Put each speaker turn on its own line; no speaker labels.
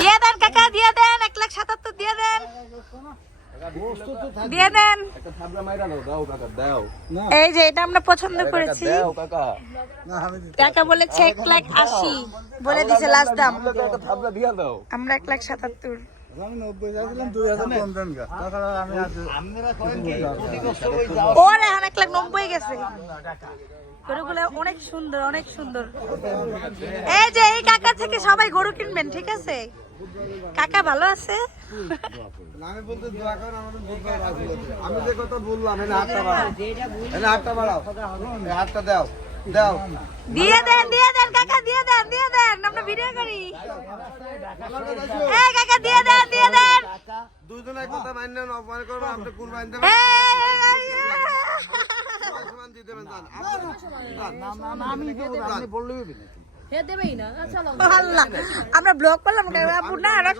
দিয়ে দেন কাকা দিয়ে দেন এক লাখ সাতাত্তর দিয়ে দেন দিয়ে দেন
কাকা
বলেছে এক লাখ আশি বলে দিছে লাস্ট দাম আমরা এক লাখ সাতাত্তর ওর এক লাখ নব্বই গেছে গরুগুলো অনেক সুন্দর অনেক সুন্দর। এই যে এই কাকা থেকে সবাই গরু কিনবেন ঠিক আছে? কাকা ভালো আছে?
আমি বলতে দোয়া করেন আমাদের আমি যে কথা বললাম এনে হাতটা বাড়াও। এনে হাতটা বাড়াও। হাতটা দাও দাও।
দিয়ে দেন দিয়ে দেন কাকা দিয়ে দেন দিয়ে দেন আমরা ভিডিও করি। এই কাকা দিয়ে দেন দিয়ে দেন।
দুজনের কথা মান্য অপমান করবেন আপনি কোন বাইন আমি
আমরা ব্লক করলাম না
না